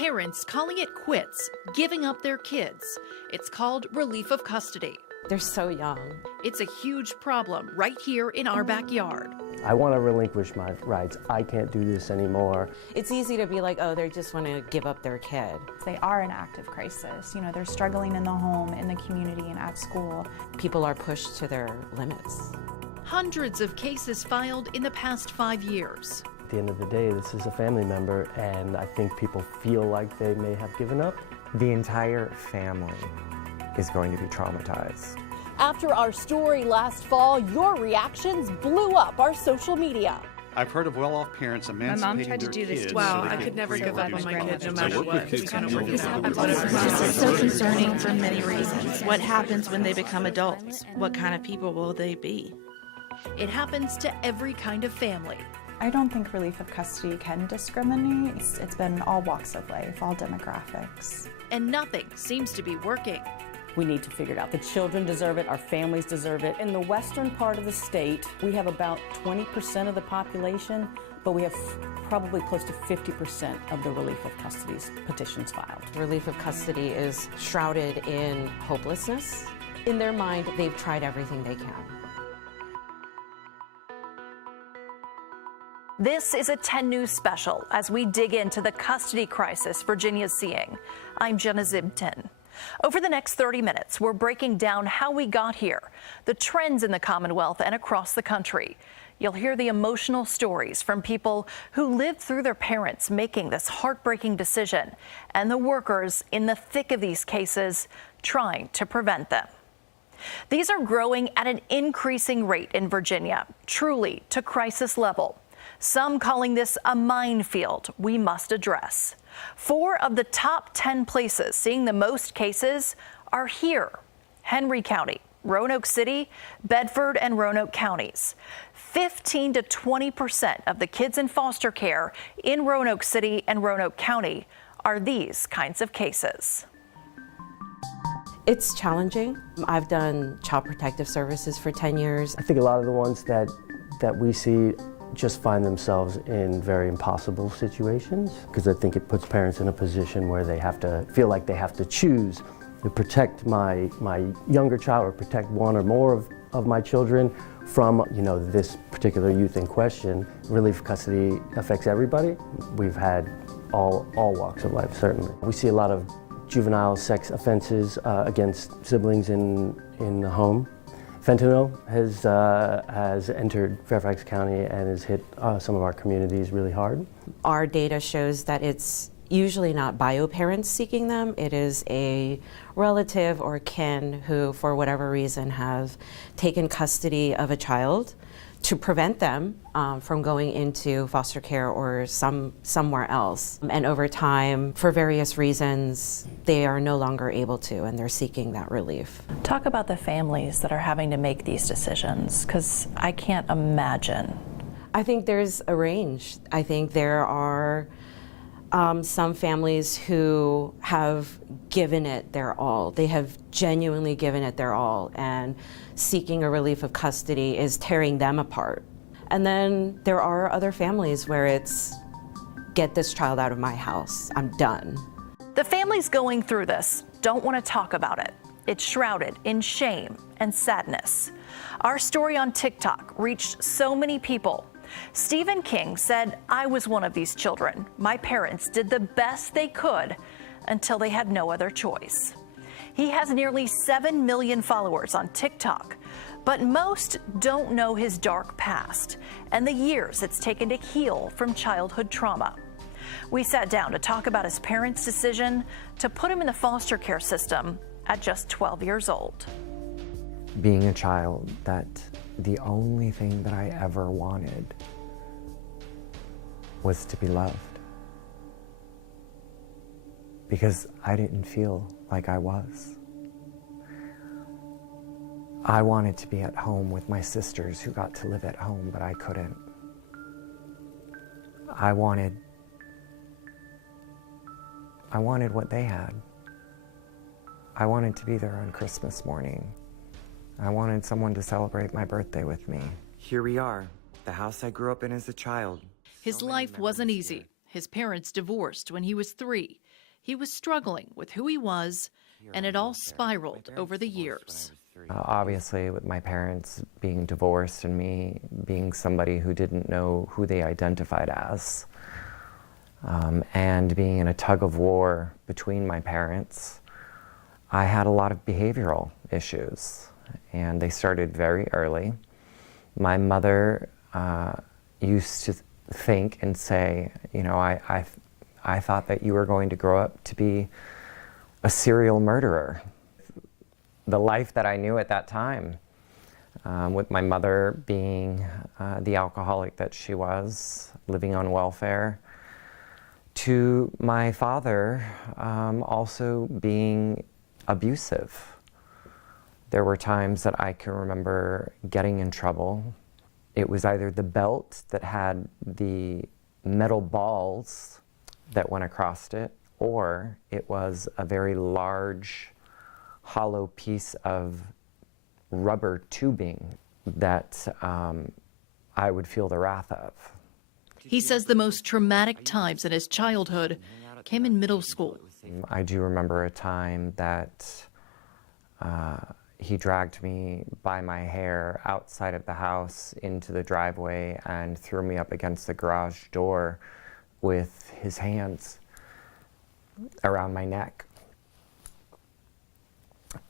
Parents calling it quits, giving up their kids. It's called relief of custody. They're so young. It's a huge problem right here in our backyard. I want to relinquish my rights. I can't do this anymore. It's easy to be like, oh, they just want to give up their kid. They are in active crisis. You know, they're struggling in the home, in the community, and at school. People are pushed to their limits. Hundreds of cases filed in the past 5 years. At the end of the day, this is a family member, and I think people feel like they may have given up. The entire family is going to be traumatized. After our story last fall, your reactions blew up our social media. I've heard of well-off parents emancipating My mom tried to their do this kids. too. Wow, I could never give up on my kid no matter what. This is so concerning for many reasons. What happens when they become adults? What kind of people will they be? It happens to every kind of family. I don't think relief of custody can discriminate. It's been all walks of life, all demographics. And nothing seems to be working. We need to figure it out. The children deserve it, our families deserve it. In the western part of the state, we have about 20% of the population, but we have probably close to 50% of the relief of custody petitions filed. Relief of custody is shrouded in hopelessness. In their mind, they've tried everything they can. This is a 10 News special as we dig into the custody crisis Virginia's seeing. I'm Jenna Zibton. Over the next 30 minutes, we're breaking down how we got here, the trends in the Commonwealth and across the country. You'll hear the emotional stories from people who lived through their parents making this heartbreaking decision and the workers in the thick of these cases trying to prevent them. These are growing at an increasing rate in Virginia, truly to crisis level. Some calling this a minefield we must address. 4 of the top 10 places seeing the most cases are here: Henry County, Roanoke City, Bedford, and Roanoke counties. 15 to 20% of the kids in foster care in Roanoke City and Roanoke County are these kinds of cases. It's challenging. I've done child protective services for 10 years. I think a lot of the ones that we see just find themselves in very impossible situations, because I think it puts parents in a position where they have to feel like they have to choose to protect my younger child or protect one or more of my children from, you know, this particular youth in question. Relief of custody affects everybody. We've had all walks of life, certainly. We see a lot of juvenile sex offenses against siblings in the home. Fentanyl has entered Fairfax County and has hit some of our communities really hard. Our data shows that it's usually not bio parents seeking them. It is a relative or kin who, for whatever reason, have taken custody of a child to prevent them from going into foster care or somewhere else. And over time, for various reasons, they are no longer able to, and they're seeking that relief. Talk about the families that are having to make these decisions, because I can't imagine. I think there's a range. I think there are some families who have given it their all. They have genuinely given it their all, and seeking a relief of custody is tearing them apart. And then there are other families where it's, get this child out of my house, I'm done. The families going through this don't want to talk about it. It's shrouded in shame and sadness. Our story on TikTok reached so many people. Stephen King said, "I was one of these children. My parents did the best they could until they had no other choice." He has nearly 7 million followers on TikTok, but most don't know his dark past and the years it's taken to heal from childhood trauma. We sat down to talk about his parents' decision to put him in the foster care system at just 12 years old. Being a child, that the only thing that I ever wanted was to be loved. Because I didn't feel like I was. I wanted to be at home with my sisters who got to live at home, but I couldn't. I wanted what they had. I wanted to be there on Christmas morning. I wanted someone to celebrate my birthday with me. Here we are, the house I grew up in as a child. His life wasn't easy. His parents divorced when he was 3. He was struggling with who he was, and it all spiraled over the years. Obviously, with my parents being divorced and me being somebody who didn't know who they identified as, and being in a tug of war between my parents, I had a lot of behavioral issues, and they started very early. My mother used to think and say, you know, I thought that you were going to grow up to be a serial murderer. The life that I knew at that time, with my mother being the alcoholic that she was, living on welfare, to my father also being abusive. There were times that I can remember getting in trouble. It was either the belt that had the metal balls that went across it, or it was a very large, hollow piece of rubber tubing that I would feel the wrath of. He says the most traumatic times in his childhood came in middle school. I do remember a time that he dragged me by my hair outside of the house into the driveway and threw me up against the garage door with his hands around my neck.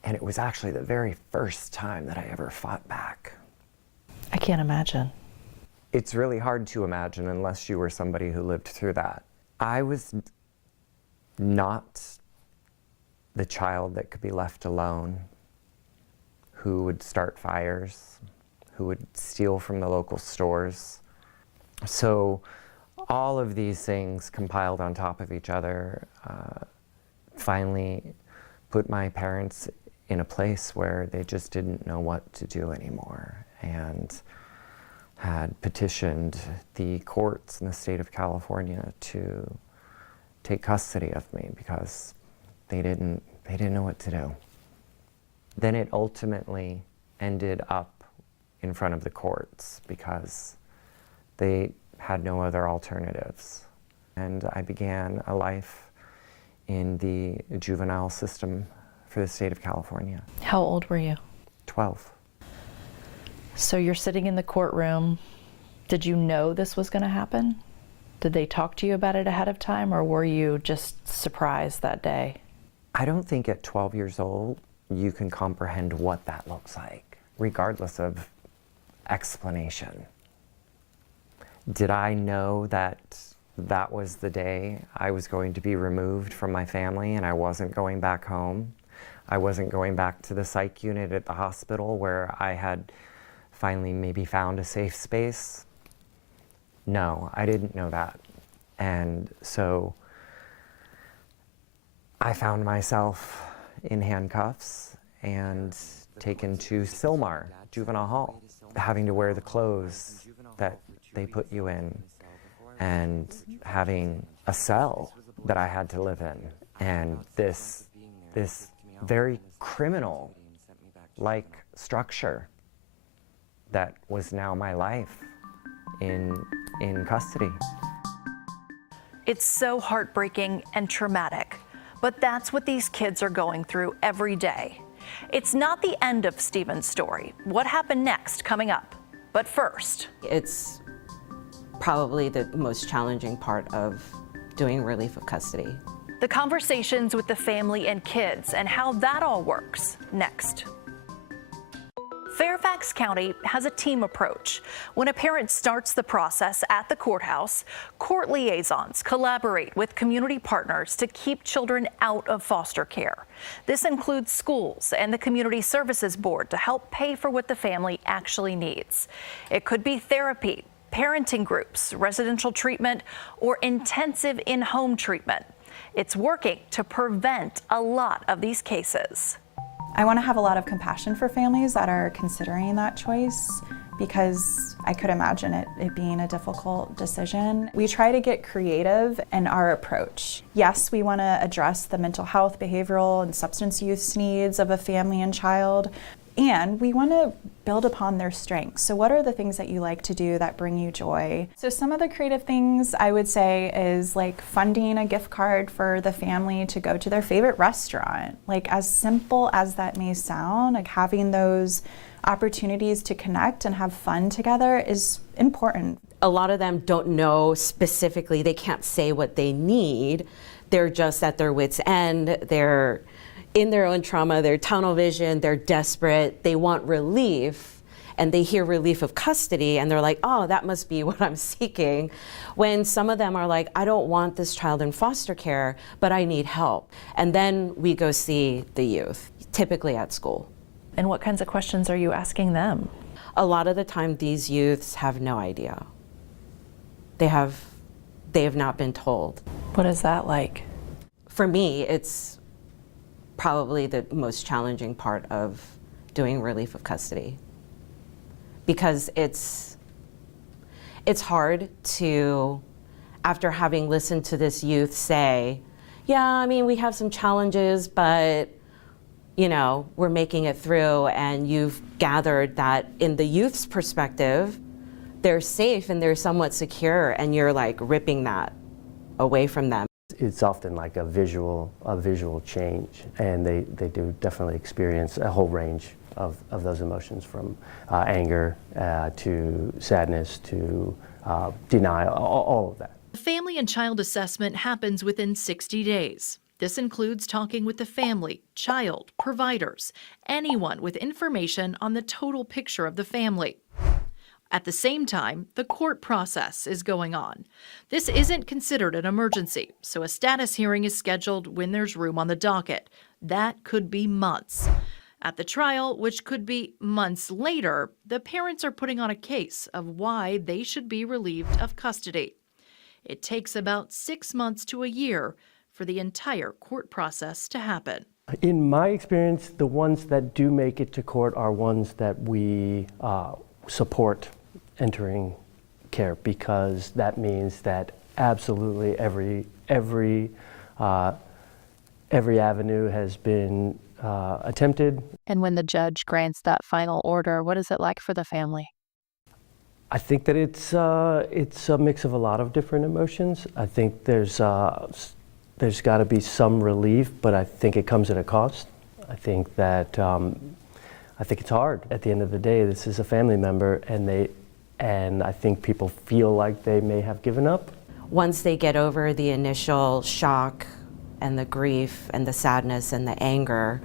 And it was actually the very first time that I ever fought back. I can't imagine. It's really hard to imagine unless you were somebody who lived through that. I was not the child that could be left alone, who would start fires, who would steal from the local stores. So all of these things compiled on top of each other finally put my parents in a place where they just didn't know what to do anymore, and had petitioned the courts in the state of California to take custody of me because they didn't know what to do. Then it ultimately ended up in front of the courts because they had no other alternatives. And I began a life in the juvenile system for the state of California. How old were you? 12. So you're sitting in the courtroom. Did you know this was going to happen? Did they talk to you about it ahead of time, or were you just surprised that day? I don't think at 12 years old you can comprehend what that looks like, regardless of explanation. Did I know that that was the day I was going to be removed from my family and I wasn't going back home? I wasn't going back to the psych unit at the hospital where I had finally maybe found a safe space? No, I didn't know that. And so I found myself in handcuffs and taken to Sylmar Juvenile Hall, having to wear the clothes that they put you in, and having a cell that I had to live in, and this very criminal-like structure that was now my life in custody. It's so heartbreaking and traumatic, but that's what these kids are going through every day. It's not the end of Stephen's story. What happened next coming up? But first, it's probably the most challenging part of doing relief of custody. the conversations with the family and kids and how that all works next. Fairfax County has a team approach. When a parent starts the process at the courthouse, court liaisons collaborate with community partners to keep children out of foster care. This includes schools and the Community Services Board to help pay for what the family actually needs. It could be therapy, parenting groups, residential treatment, or intensive in-home treatment. It's working to prevent a lot of these cases. I want to have a lot of compassion for families that are considering that choice, because I could imagine it being a difficult decision. We try to get creative in our approach. Yes, we want to address the mental health, behavioral, and substance use needs of a family and child, And we want to build upon their strengths. So what are the things that you like to do that bring you joy? So some of the creative things I would say is like funding a gift card for the family to go to their favorite restaurant. Like, as simple as that may sound, like having those opportunities to connect and have fun together is important. A lot of them don't know specifically, they can't say what they need. They're just at their wits' end. They're in their own trauma, they're tunnel vision, they're desperate, they want relief, and they hear relief of custody, and they're like, oh, that must be what I'm seeking. When some of them are like, I don't want this child in foster care, but I need help. And then we go see the youth, typically at school. And what kinds of questions are you asking them? A lot of the time, these youths have no idea. They have not been told. What is that like? For me, it's probably the most challenging part of doing relief of custody, because it's hard to, after having listened to this youth say, yeah, I mean, we have some challenges, but you know, we're making it through, and you've gathered that in the youth's perspective, they're safe and they're somewhat secure, and you're like ripping that away from them. It's often like a visual change, and they do definitely experience a whole range of those emotions, from anger to sadness to denial, all of that. The family and child assessment happens within 60 days. This includes talking with the family, child, providers, anyone with information on the total picture of the family. At the same time, the court process is going on. This isn't considered an emergency, so a status hearing is scheduled when there's room on the docket. That could be months. At the trial, which could be months later, the parents are putting on a case of why they should be relieved of custody. It takes about 6 months to a year for the entire court process to happen. In my experience, the ones that do make it to court are ones that we support entering care, because that means that absolutely every avenue has been attempted. And when the judge grants that final order, what is it like for the family? I think that it's a mix of a lot of different emotions. I think there's got to be some relief, but I think it comes at a cost. I think that I think it's hard. At the end of the day, this is a family member, and I think people feel like they may have given up. Once they get over the initial shock and the grief and the sadness and the anger,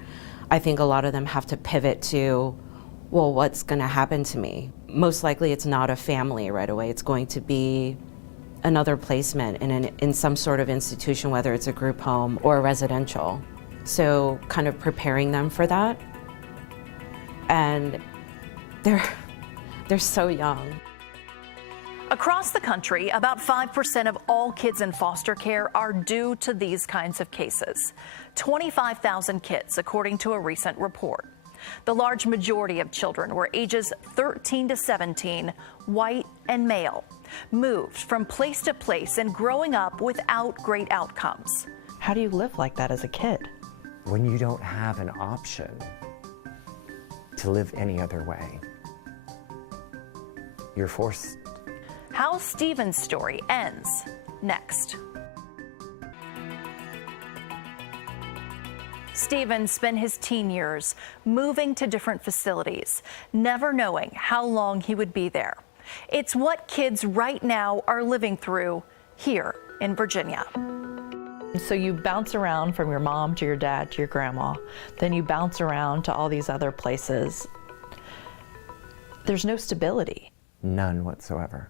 I think a lot of them have to pivot to, well, what's going to happen to me? Most likely it's not a family right away. It's going to be another placement in some sort of institution, whether it's a group home or a residential. So kind of preparing them for that. And they're so young. Across the country, about 5% of all kids in foster care are due to these kinds of cases. 25,000 kids, according to a recent report. The large majority of children were ages 13 to 17, white and male, moved from place to place and growing up without great outcomes. How do you live like that as a kid? When you don't have an option to live any other way, you're forced. How Stephen's story ends next. Stephen spent his teen years moving to different facilities, never knowing how long he would be there. It's what kids right now are living through here in Virginia. So you bounce around from your mom to your dad to your grandma, then you bounce around to all these other places. There's no stability. None whatsoever.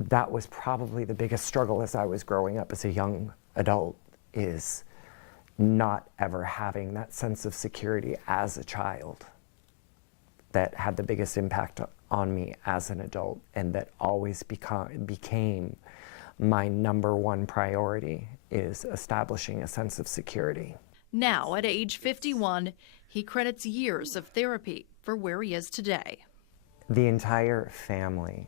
That was probably the biggest struggle as I was growing up as a young adult, is not ever having that sense of security as a child. That had the biggest impact on me as an adult, and that always became my number one priority, is establishing a sense of security. Now, at age 51, he credits years of therapy for where he is today. The entire family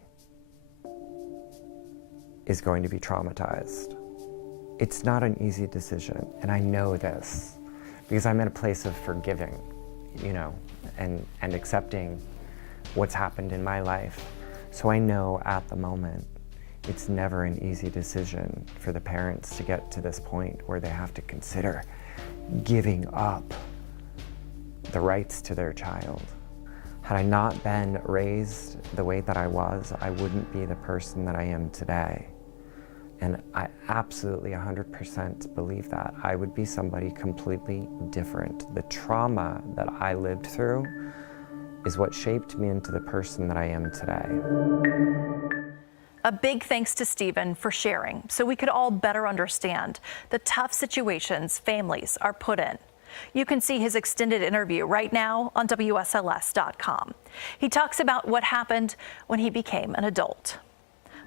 is going to be traumatized. It's not an easy decision, and I know this because I'm in a place of forgiving, and accepting what's happened in my life. So I know at the moment it's never an easy decision for the parents to get to this point where they have to consider giving up the rights to their child. Had I not been raised the way that I was, I wouldn't be the person that I am today. And I absolutely 100% believe that. I would be somebody completely different. The trauma that I lived through is what shaped me into the person that I am today. A big thanks to Stephen for sharing so we could all better understand the tough situations families are put in. You can see his extended interview right now on WSLS.com. He talks about what happened when he became an adult.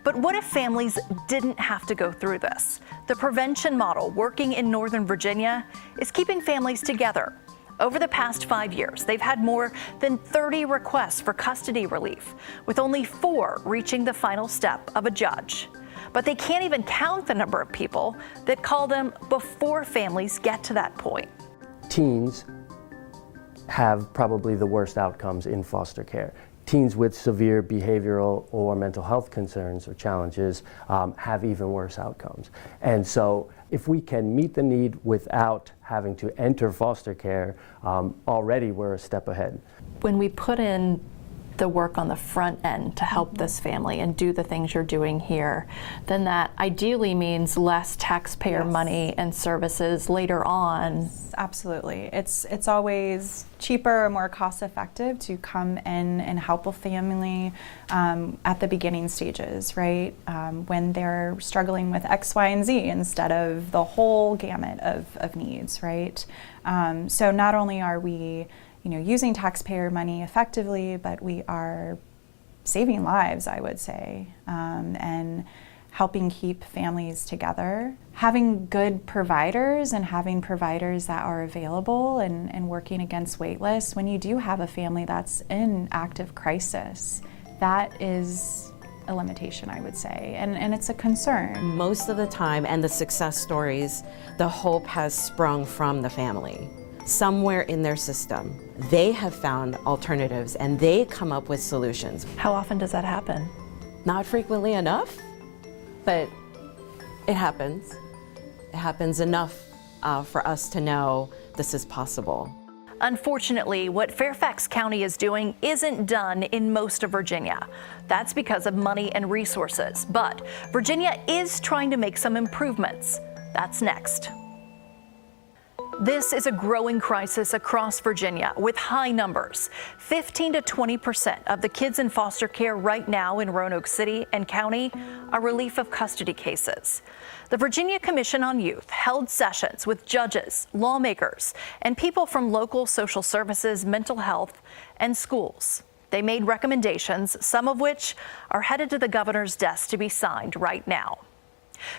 But what if families didn't have to go through this? The prevention model working in Northern Virginia is keeping families together. Over the past 5 years, they've had more than 30 requests for custody relief, with only 4 reaching the final step of a judge. But they can't even count the number of people that call them before families get to that point. Teens have probably the worst outcomes in foster care. Teens with severe behavioral or mental health concerns or challenges have even worse outcomes. And so if we can meet the need without having to enter foster care, already we're a step ahead. When we put in the work on the front end to help this family and do the things you're doing here, then that ideally means less taxpayer money and services later on. Absolutely. It's always cheaper or more cost effective to come in and help a family at the beginning stages, right? When they're struggling with X, Y, and Z instead of the whole gamut of needs, right? So not only are we using taxpayer money effectively, but we are saving lives, I would say, and helping keep families together. Having good providers and having providers that are available and working against wait lists when you do have a family that's in active crisis, that is a limitation, I would say, and it's a concern. Most of the time, and the success stories, the hope has sprung from the family. Somewhere in their system, they have found alternatives and they come up with solutions. How often does that happen? Not frequently enough, but it happens. It happens enough for us to know this is possible. Unfortunately, what Fairfax County is doing isn't done in most of Virginia. That's because of money and resources. But Virginia is trying to make some improvements. That's next. This is a growing crisis across Virginia with high numbers. 15 to 20% of the kids in foster care right now in Roanoke City and County are relief of custody cases. The Virginia Commission on Youth held sessions with judges, lawmakers, and people from local social services, mental health, and schools. They made recommendations, some of which are headed to the governor's desk to be signed right now.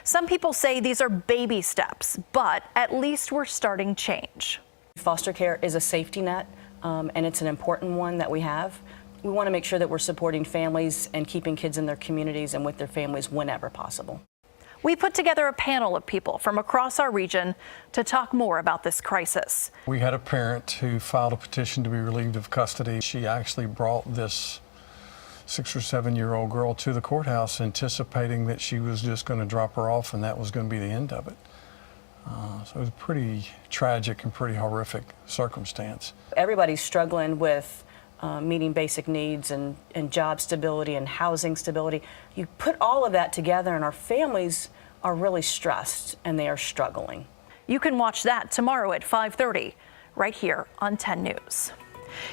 Some people say these are baby steps, but at least we're starting change. Foster care is a safety net, and it's an important one that we have. We want to make sure that we're supporting families and keeping kids in their communities and with their families whenever possible. We put together a panel of people from across our region to talk more about this crisis. We had a parent who filed a petition to be relieved of custody. She actually brought this 6 or 7 year old girl to the courthouse anticipating that she was just going to drop her off and that was going to be the end of it. So it was a pretty tragic and pretty horrific circumstance. Everybody's struggling with meeting basic needs and job stability and housing stability. You put all of that together and our families are really stressed and they are struggling. You can watch that tomorrow at 5:30 right here on 10 News.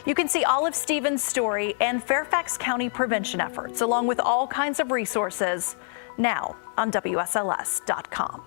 You can see all of Stephen's story and Fairfax County prevention efforts, along with all kinds of resources, now on WSLS.com.